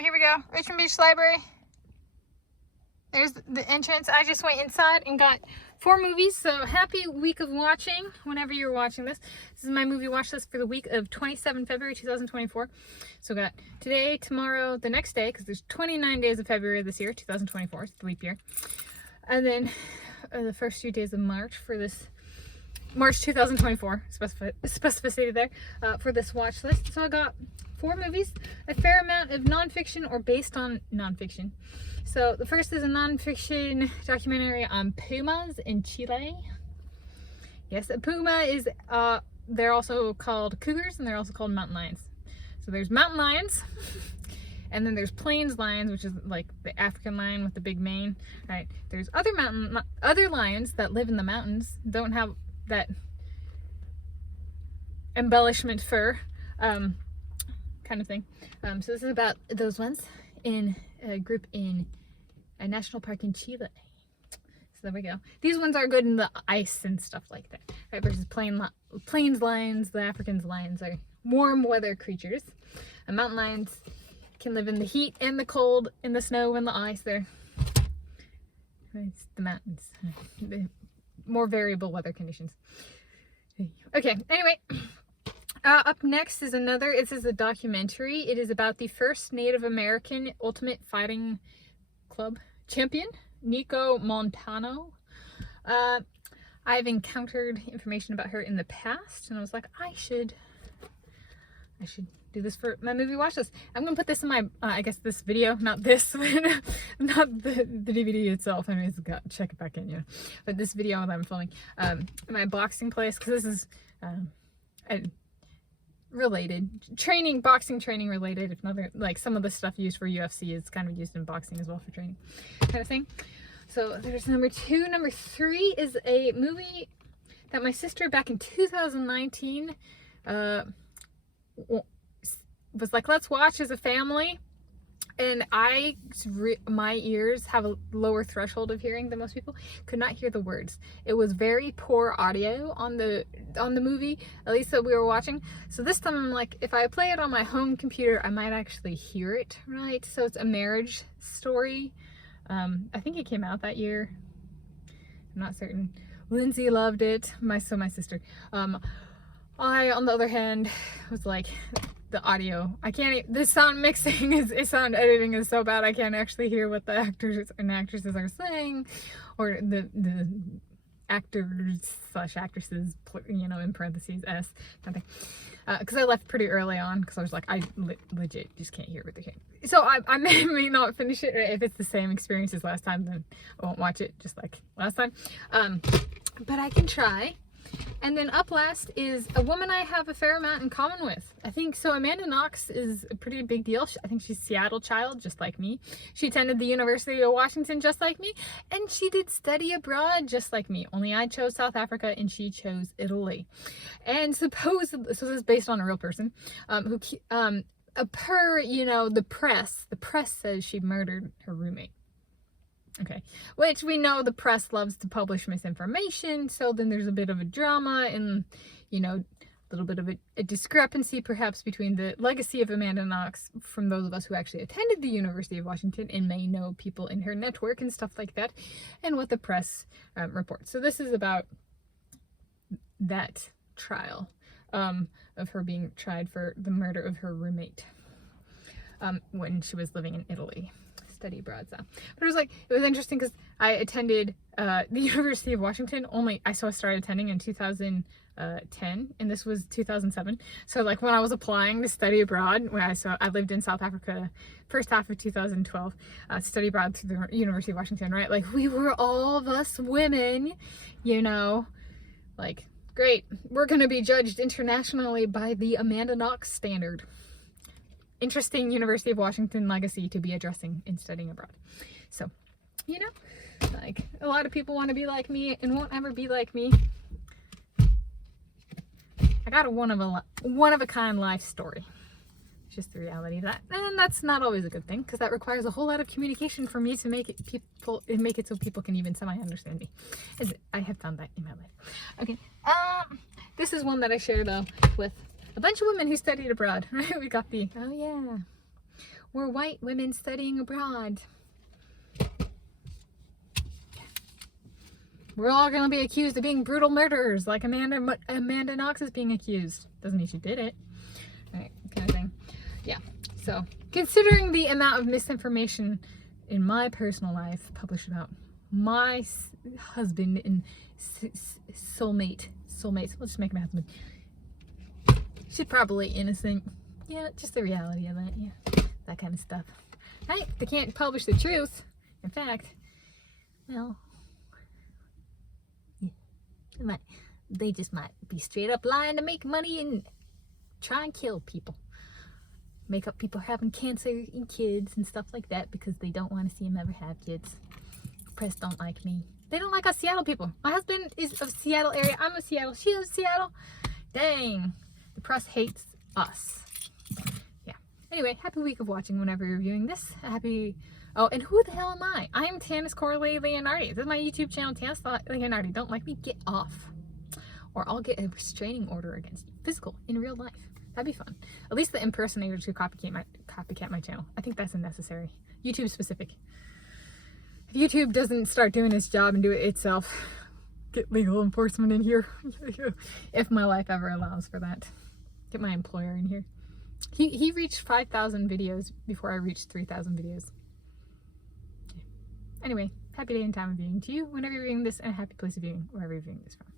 Alright, here we go. Richmond Beach Library. There's the entrance. I just went inside and got 4 movies, so happy week of watching whenever you're watching this. This is my movie watch list for the week of 27 February 2024. So got today, tomorrow, the next day, because there's 29 days of February this year, 2024, it's the leap year. And then the first few days of March for this, March 2024, specificity there, for this watch list. So I got 4 movies, a fair amount of nonfiction or based on nonfiction. So the first is a nonfiction documentary on Pumas in Chile. Yes, a puma is, they're also called cougars and they're also called mountain lions. So there's mountain lions and then there's plains lions, which is like the African lion with the big mane, right? There's other lions that live in the mountains, don't have that embellishment fur, kind of thing. So this is about those ones in a group in a national park in Chile. So there we go. These ones are good in the ice and stuff like that, right? Versus plains lions, the African lions are warm weather creatures. And mountain lions can live in the heat and the cold, in the snow and the ice. They're it's the mountains, the more variable weather conditions. Okay, anyway. Up next is another, this is a documentary. It is about the first Native American Ultimate Fighting Club champion, Nico Montano. I've encountered information about her in the past and I was like, I should do this for my movie watch list. I'm gonna put this in my, I guess this video, not this, not the DVD itself. I mean, it's got, check it back in, yeah. But this video that I'm filming, in my boxing place, because this is, related training, boxing training related, if not like some of the stuff used for UFC is kind of used in boxing as well for training kind of thing. So there's number 2. Number 3 is a movie that my sister back in 2019 was like, let's watch as a family. And my ears have a lower threshold of hearing than most people, could not hear the words. It was very poor audio on the movie, at least that we were watching. So this time I'm like, if I play it on my home computer, I might actually hear it, right? So it's A Marriage Story. I think it came out that year. I'm not certain. Lindsay loved it. My sister. I, on the other hand, was like, the audio, I can't, the sound mixing sound editing is so bad I can't actually hear what the actors and actresses are saying, or the actors / actresses, you know, in parentheses S kind of thing. Because I left pretty early on because I was like, I legit just can't hear what they're saying. So I may not finish it. If it's the same experience as last time, then I won't watch it just like last time. But I can try. And then up last is a woman I have a fair amount in common with. I think so. Amanda Knox is a pretty big deal. I think she's a Seattle child, just like me. She attended the University of Washington, just like me. And she did study abroad, just like me. Only I chose South Africa and she chose Italy. And supposedly, so this is based on a real person, per, you know, the press says she murdered her roommate. Okay, which we know the press loves to publish misinformation, so then there's a bit of a drama and, you know, a little bit of a discrepancy perhaps between the legacy of Amanda Knox from those of us who actually attended the University of Washington and may know people in her network and stuff like that, and what the press reports. So this is about that trial of her being tried for the murder of her roommate when she was living in Italy. Study abroad, so. But it was interesting because I attended the University of Washington I started attending in 2010 and this was 2007. So like when I was applying to study abroad, when I lived in South Africa first half of 2012, study abroad through the University of Washington, right? Like we were all of us women, you know, like great, we're gonna be judged internationally by the Amanda Knox standard. Interesting University of Washington legacy to be addressing in studying abroad. So, you know, like a lot of people want to be like me and won't ever be like me. I got a one of a kind life story. It's just the reality of that, and that's not always a good thing because that requires a whole lot of communication for me to make it so people can even semi-understand me. I have found that in my life. Okay, this is one that I shared though with a bunch of women who studied abroad, right? We got the, oh yeah, were white women studying abroad. We're all going to be accused of being brutal murderers, like Amanda Knox is being accused. Doesn't mean she did it. Right, kind of thing. Yeah. So, considering the amount of misinformation in my personal life published about my husband and soulmate, let's just make him a husband. She's probably innocent. Yeah, just the reality of it. Yeah, that kind of stuff. Right? They can't publish the truth. In fact, well, yeah, they just might be straight up lying to make money and try and kill people. Make up people having cancer in kids and stuff like that because they don't want to see them ever have kids. The press don't like me. They don't like us Seattle people. My husband is of Seattle area. I'm of Seattle. She is of Seattle. Dang. The press hates us. Yeah. Anyway, happy week of watching whenever you're viewing this. Happy... Oh, and who the hell am I? I am Tanis Coralee Leonhardi. This is my YouTube channel, Tanis Leonhardi. Don't like me? Get off. Or I'll get a restraining order against you. Physical, in real life. That'd be fun. At least the impersonators who copycat my channel. I think that's unnecessary. YouTube specific. If YouTube doesn't start doing its job and do it itself, get legal enforcement in here. If my life ever allows for that. Get my employer in here. He reached 5,000 videos before I reached 3,000 videos. Anyway, happy day and time of viewing to you whenever you're viewing this, and a happy place of viewing wherever you're viewing this from.